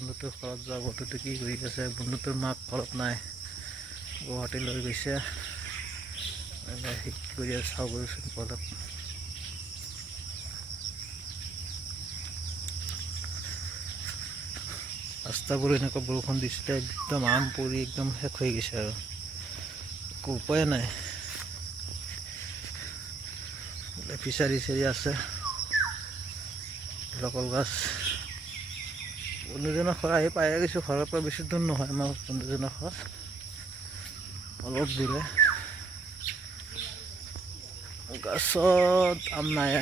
বন্ধুটোৰ ঘৰত যোৱা বন্ধুটো কি কৰি আছে? বন্ধুটোৰ মাক ঘৰত নাই, গুৱাহাটী লৈ গৈছে। কৰি চাওঁ কৰিছোন পদক ৰাস্তাবোৰ এনেকুৱা বৰষুণ দিছিলে, একদম আম পৰি একদম শেষ হৈ গৈছে আৰু একো উপায় নাই। ফিচাৰী চিচাৰী আছে, লোকেল গাছ। বন্ধুজনৰ ঘৰ আহি পাই গৈছোঁ, ঘৰৰ পৰা বেছি দূৰ নহয় আমাৰ বন্ধুজনৰ ঘৰ, অলপ দূৰে। গছত আম নাই।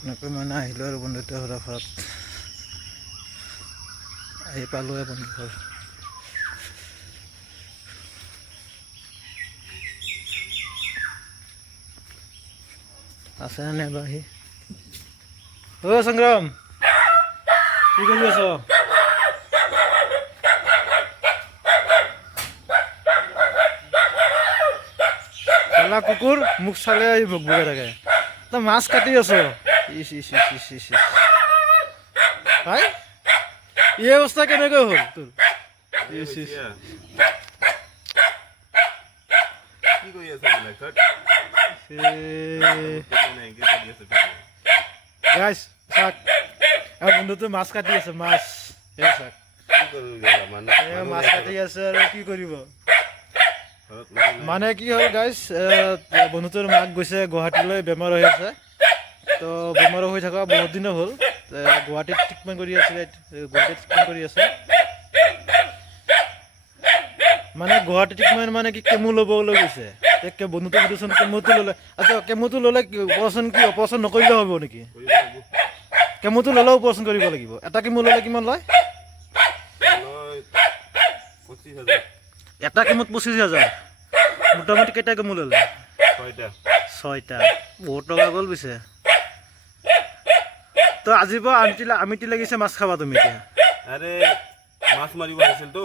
এনেকৈ মানে আহিলোঁ আৰু বন্ধুটোৰ ঘৰত আহি পালোঁৱে বন্ধুৰ ঘৰ। আছে নে বা সি? অ' সংগ্ৰাম, কি কৰি আছ? খেলা কুকুৰ মোক চালে ভোক ভোগাই থাকে। তই মাছ কাটি আছ? ইচ ইচ ইচ ইচ ইচ ইচ ভাই, এই অৱস্থা কেনেকৈ হ'ল তোৰ? ইচ ইচ কি কৰি আছে গাইছ চাক, বন্ধুটো মাছ কাটি আছে, মাছ চাক, মাছ কাটি আছে আৰু কি কৰিব। মানে কি হ'ল গাইছ, বন্ধুটোৰ মাক গৈছে গুৱাহাটীলৈ, বেমাৰ হৈ আছে। তো বেমাৰ হৈ থকা বহুত দিনে হ'ল, গুৱাহাটীত ট্ৰিটমেণ্ট কৰি আছে। মানে গুৱাহাটী ট্ৰিটমেণ্ট মানে কি, কেমো ল'বলৈ গৈছে। বন্ধুটো সুধিছোন কেমোটো ল'লে, আচ্ছা কেমোটো ল'লে অপাৰেশ্যন কি অপাৰেশ্যন নকৰিলেও হ'ব নেকি? কেমোটো ল'লেও অপাৰেশ্যন কৰিব লাগিব। এটা কেমো ল'লে কিমান লয়? এটা কেমোত 25,000। মোটামুটি কেইটা কেমো ল'লে? 6টা। বহুত টকা গ'ল পিছে। তো আজিৰ পৰা আমিতি লাগিছে মাছ খাবা তুমি এতিয়া? আৰে মাছ মাৰিব আহিছিলতো,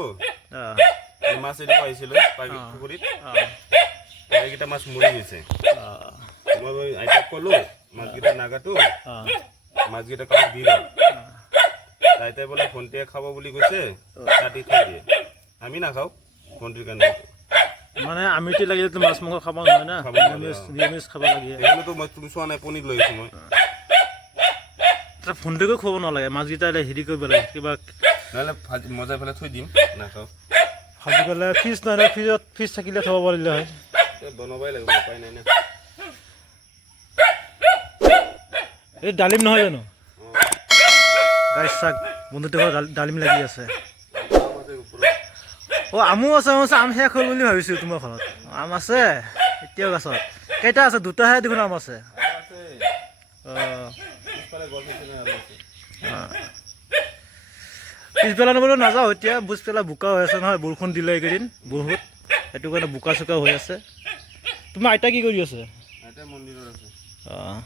মাছ এৰিব আহিছিলোঁ পুখুৰীত, এইকেইটা মাছ মৰি গৈছে। মই আইতাক ক'লো মাছকেইটা নাগাটো, মাছকেইটা কামত দি লওঁ। আইতাই বোলে ভণ্টিয়ে খাব বুলি কৈছে, কাটি থৈ দিয়ে। আমি নাখাওঁ ভণ্টিৰ কাৰণে। মানে আমিতি লাগিলেতো মাছ মাংস খাব নহয় না, নিৰামিষ খাব লাগে। সেইকাৰণেতো মই তুমি চোৱা নাই, পনীৰ লৈ আহিছোঁ মই। ভণ্টিকো খুৱাব নালাগে, মাছকেইটা হেৰি কৰিব লাগে, কিবা নহ'লে মজাই পেলাই থৈ দিম, নাখাওঁ। ভাজি পেলাই ফ্ৰিজ নাই, ফ্ৰিজ থাকিলে থ'ব পাৰিলে হয়। বনাবই লাগিব, উপায় নাই না। এই ডালিম নহয় জানো? গাইছ চাক, বন্ধুটোৰ ঘৰত ডালিম লাগি আছে। অ' আমো আছে, আম শেষ হ'ল বুলি ভাবিছোঁ তোমাৰ ঘৰত। আম আছে এতিয়াও গছত? কেইটা আছে? দুটাহে দেখোন আম আছে। পিছবেলা নগ'লেও নাযাওঁ এতিয়া, পিছবেলা বোকা হৈ আছে নহয়, বৰষুণ দিলে এইকেইদিন বহুত, সেইটো কাৰণে বোকা চোকা হৈ আছে। তোমাৰ আইতা কি কৰি আছে? মন্দিৰত আছে। অঁ।